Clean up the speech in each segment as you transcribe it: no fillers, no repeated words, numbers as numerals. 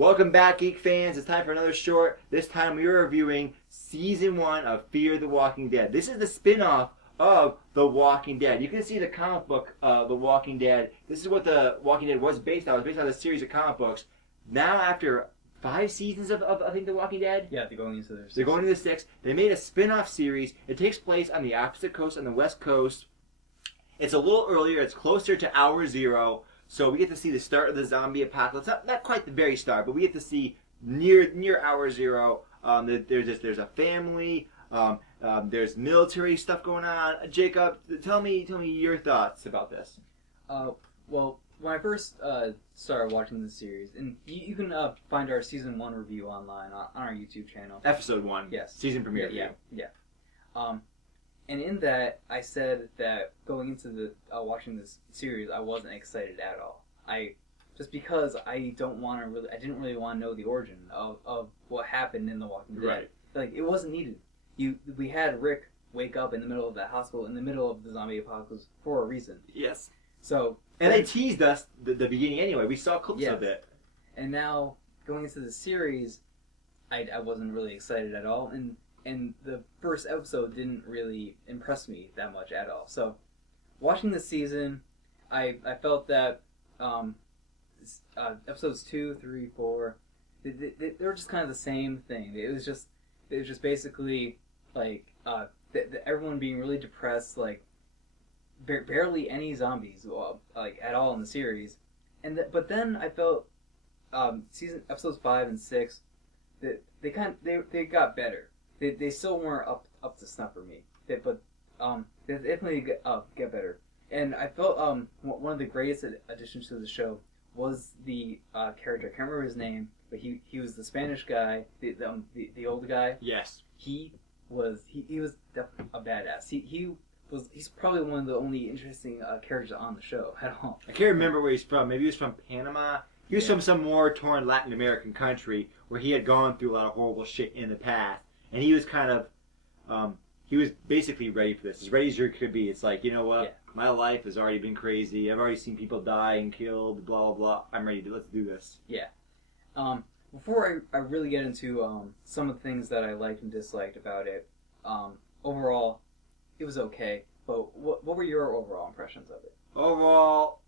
Welcome back, Geek fans. It's time for another short. This time we are reviewing Season 1 of Fear the Walking Dead. This is the spin-off of The Walking Dead. You can see the comic book, The Walking Dead. This is what The Walking Dead was based on. It was based on a series of comic books. Now, after 5 seasons of I think, The Walking Dead? Yeah, they're going into their 6th. They're going into the 6th. They made a spin-off series. It takes place on the opposite coast, on the West Coast. It's a little earlier. It's closer to Hour Zero. So we get to see the start of the zombie apocalypse. Not quite the very start, but we get to see near Hour Zero. There's a family. There's military stuff going on. Jacob, tell me your thoughts about this. Well, when I first started watching this series, and you can find our season 1 review online on our YouTube channel. Episode 1. Yes. Season premiere review. Yeah. And in that, I said that going into the watching this series, I wasn't excited at all. Just because I didn't really want to know the origin of what happened in The Walking Dead. Right. Like, it wasn't needed. We had Rick wake up in the middle of that hospital, in the middle of the zombie apocalypse, for a reason. Yes. So. And they teased us the beginning anyway. We saw clips of it. And now, going into the series, I wasn't really excited at all. And the first episode didn't really impress me that much at all. So, watching this season, I felt that episodes 2, 3, 4, they were just kind of the same thing. It was just basically like everyone being really depressed, like barely any zombies like at all in the series. But then I felt episodes 5 and 6 that they got better. They still weren't up to snuff for me. But they definitely get better. And I felt one of the greatest additions to the show was the character. I can't remember his name, but he was the Spanish guy, the old guy. Yes. He was definitely a badass. He's probably one of the only interesting characters on the show at all. I can't remember where he's from. Maybe he was from Panama. He was from some war-torn Latin American country where he had gone through a lot of horrible shit in the past. And he was kind of, he was basically ready for this. As ready as you could be. It's like, you know what? Yeah. My life has already been crazy. I've already seen people die and killed, blah, blah, blah. I'm ready let's do this. Yeah. Before I really get into some of the things that I liked and disliked about it, overall, it was okay. But what were your overall impressions of it? Overall,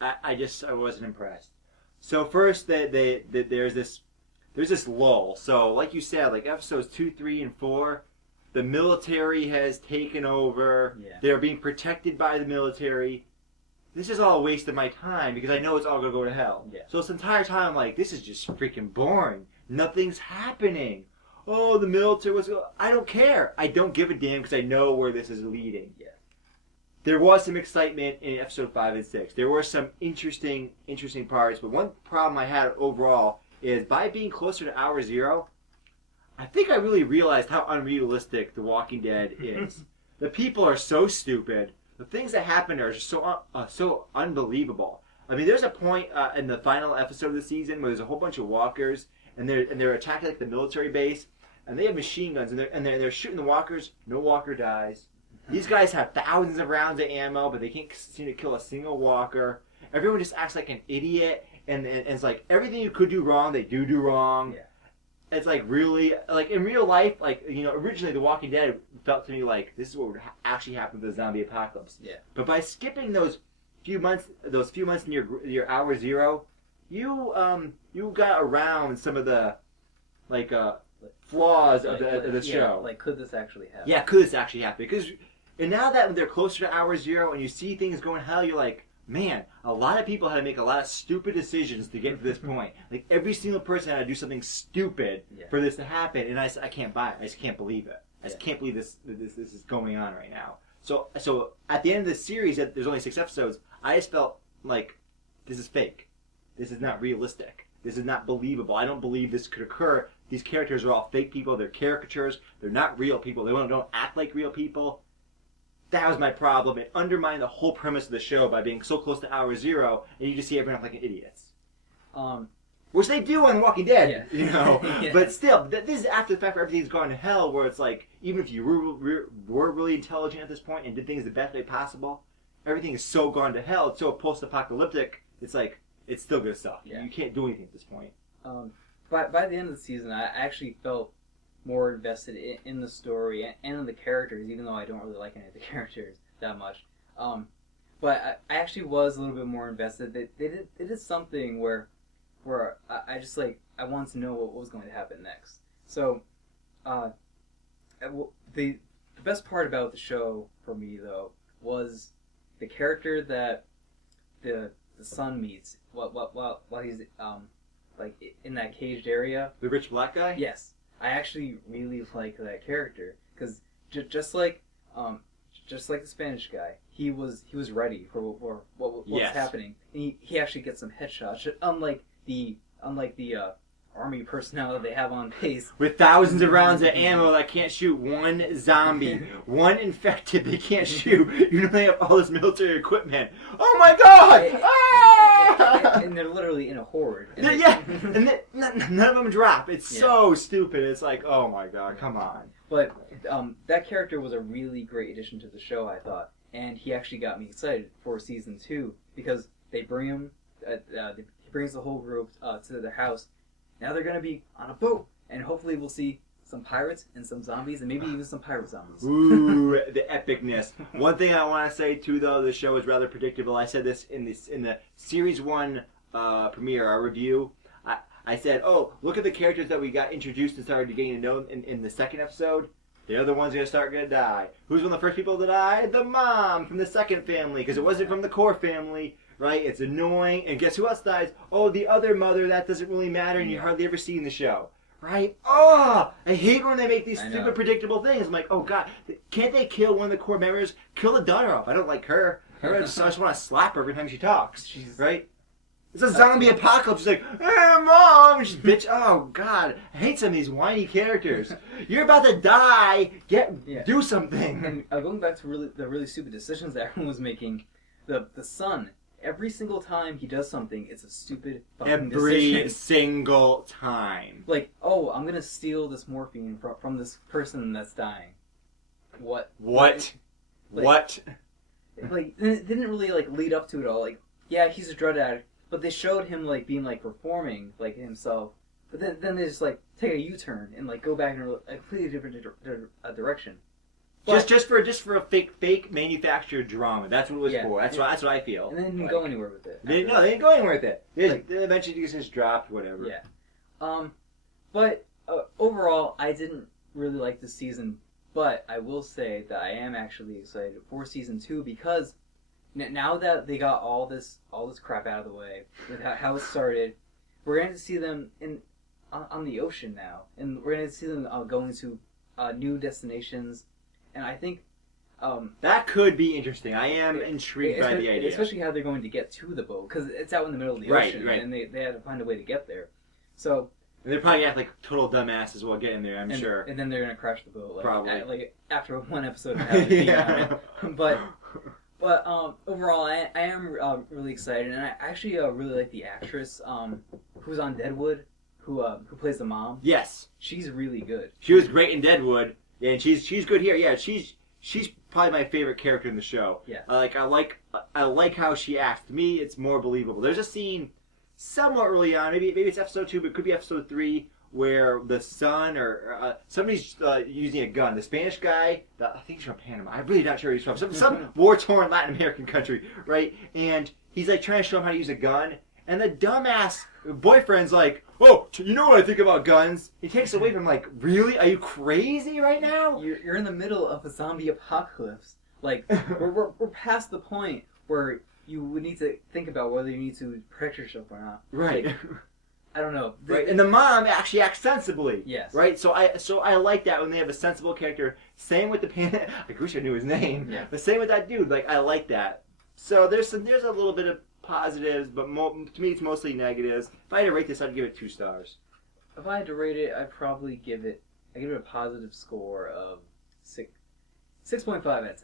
I wasn't impressed. So first, there's this lull. So like you said, like episodes 2, 3, and 4, the military has taken over. Yeah. They're being protected by the military. This is all a waste of my time because I know it's all going to go to hell. Yeah. So this entire time I'm like, this is just freaking boring. Nothing's happening. Oh, the military was... I don't care. I don't give a damn because I know where this is leading. Yeah. There was some excitement in episode 5 and 6. There were some interesting parts. But one problem I had overall is by being closer to Hour Zero, I think I really realized how unrealistic The Walking Dead is. The people are so stupid. The things that happen are just so unbelievable. I mean, there's a point in the final episode of the season where there's a whole bunch of walkers and they're attacking like the military base, and they have machine guns and they're shooting the walkers. No walker dies. These guys have thousands of rounds of ammo, but they can't seem to kill a single walker. Everyone just acts like an idiot. And it's like everything you could do wrong, they do wrong. Yeah. It's like really, like in real life, like, you know, originally The Walking Dead felt to me like this is what would actually happen with the zombie apocalypse. Yeah. But by skipping those few months in your Hour Zero, you got around some of the flaws of the show. Like, could this actually happen? Yeah, could this actually happen? And now that they're closer to Hour Zero and you see things going hell, you're like, man, a lot of people had to make a lot of stupid decisions to get to this point. Like, every single person had to do something stupid for this to happen, and I can't buy it. I just can't believe it. I just can't believe this is going on right now. So at the end of the series, there's only 6 episodes, I just felt like, this is fake. This is not realistic. This is not believable. I don't believe this could occur. These characters are all fake people. They're caricatures. They're not real people. They don't act like real people. That was my problem. It undermined the whole premise of the show by being so close to Hour Zero, and you just see everyone like idiots. Which they do on Walking Dead, you know. Yeah. But still, this is after the fact where everything's gone to hell, where it's like, even if you were really intelligent at this point and did things the best way possible, everything is so gone to hell. It's so post-apocalyptic. It's like, it's still gonna suck. Yeah. You can't do anything at this point. By the end of the season, I actually felt more invested in the story and in the characters, even though I don't really like any of the characters that much. But I actually was a little bit more invested. They did something where I just like I wanted to know what was going to happen next. So, the best part about the show for me though was the character that the son meets while he's like in that caged area. The rich black guy? Yes, I actually really like that character because just like the Spanish guy, he was ready for what was happening. And he actually gets some headshots, unlike the army personnel that they have on base. With thousands of rounds of ammo that can't shoot one zombie, one infected they can't shoot. You know they have all this military equipment. Oh my god! And they're literally in a horde. And none of them drop. It's so stupid. It's like, oh my god, come on. But that character was a really great addition to the show, I thought. And he actually got me excited for season 2 because they bring him, he brings the whole group to their house. Now they're going to be on a boat, and hopefully we'll see some pirates and some zombies, and maybe even some pirate zombies. Ooh, the epicness. One thing I want to say too, though, the show is rather predictable. I said this in the series 1 premiere, our review. I said, oh, look at the characters that we got introduced and started getting to know in the second episode. They're the ones that are going to die. Who's one of the first people to die? The mom from the second family, because it wasn't from the core family. Right? It's annoying. And guess who else dies? Oh, the other mother. That doesn't really matter, and you hardly ever see in the show. Right? Oh! I hate when they make these stupid, predictable things. I'm like, oh, God. Can't they kill one of the core members? Kill the daughter off. I don't like her. I just want to slap her every time she talks. Right? It's a zombie apocalypse. She's like, hey, Mom! She's bitch. Oh, God. I hate some of these whiny characters. You're about to die. Do something. And going back to the really stupid decisions that everyone was making, the son... Every single time he does something, it's a stupid fucking decision. Every single time. Like, oh, I'm gonna steal this morphine from this person that's dying. What? What? Like, it didn't really like lead up to it all. Like, yeah, he's a drug addict, but they showed him like being like performing like himself. But then they just like take a U-turn and like go back in a completely different direction. Just for a fake manufactured drama. That's what it was for. That's what I feel. And they didn't go anywhere with it. They didn't go anywhere with it. They eventually just dropped whatever. Yeah. But overall, I didn't really like this season. But I will say that I am actually excited for season 2 because now that they got all this crap out of the way with how it started, we're going to see them on the ocean now, and we're going to see them going to new destinations. And I think that could be interesting. I am intrigued by the idea. Especially how they're going to get to the boat, because it's out in the middle of the ocean, right. and they had to find a way to get there. So, and they're probably act like total dumbasses while getting there, I'm sure. And then they're going to crash the boat. Probably. After one episode of having being on it. But overall, I am really excited, and I actually really like the actress who's on Deadwood, who plays the mom. Yes. She's really good. She was great in Deadwood. Yeah, and she's good here. Yeah, she's probably my favorite character in the show. Yeah. I like how she acts. To me, it's more believable. There's a scene somewhat early on, maybe it's episode 2, but it could be episode 3, where the son or somebody's using a gun. The Spanish guy, I think he's from Panama. I'm really not sure where he's from. Some war-torn Latin American country, right? And he's like trying to show him how to use a gun, and the dumbass boyfriend's like, oh, you know what I think about guns? He takes away from him, like, really? Are you crazy right now? You're in the middle of a zombie apocalypse. Like, we're past the point where you would need to think about whether you need to protect yourself or not. Right. Like, I don't know. Right. And the mom actually acts sensibly. Yes. Right? So I like that when they have a sensible character. Same with the I wish I knew his name. Yeah. But same with that dude. Like, I like that. So there's a little bit of positives, but to me it's mostly negatives. If I had to rate this, I'd give it 2 stars. If I had to rate it, I'd probably give it a positive score of 6.5 out of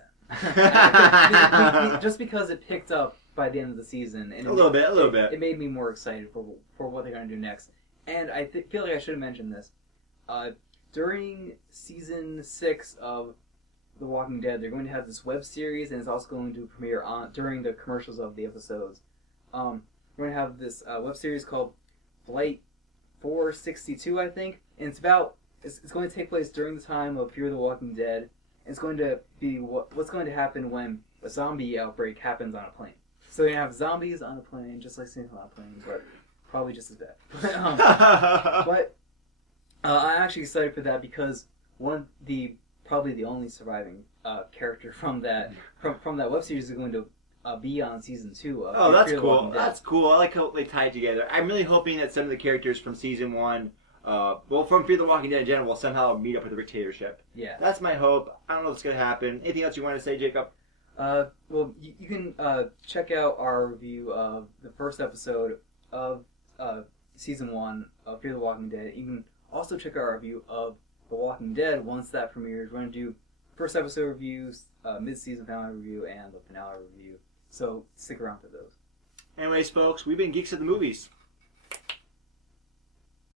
10. Just because it picked up by the end of the season, and a little bit. It made me more excited for what they're going to do next. And I feel like I should have mentioned this. During season 6 of The Walking Dead, they're going to have this web series, and it's also going to premiere during the commercials of the episodes. we're gonna have this web series called Flight 462, I think, and it's going to take place during the time of Fear the Walking Dead. It's going to be what's going to happen when a zombie outbreak happens on a plane. So you're gonna have zombies on a plane, just like Snake on a plane, but probably just as bad. But I'm actually excited for that because probably the only surviving character from that web series is going to be on season 2 of that's Fear the cool. Walking Dead. That's cool. I like how they tie it together. I'm really hoping that some of the characters from season 1, from Fear the Walking Dead in general, will somehow meet up with the dictatorship. Yeah. That's my hope. I don't know what's going to happen. Anything else you want to say, Jacob? Well, you can check out our review of the first episode of season 1 of Fear the Walking Dead. You can also check out our review of The Walking Dead once that premieres. We're going to do first episode reviews, mid-season finale review, and the finale review. So stick around for those. Anyways, folks, we've been Geeks of the Movies.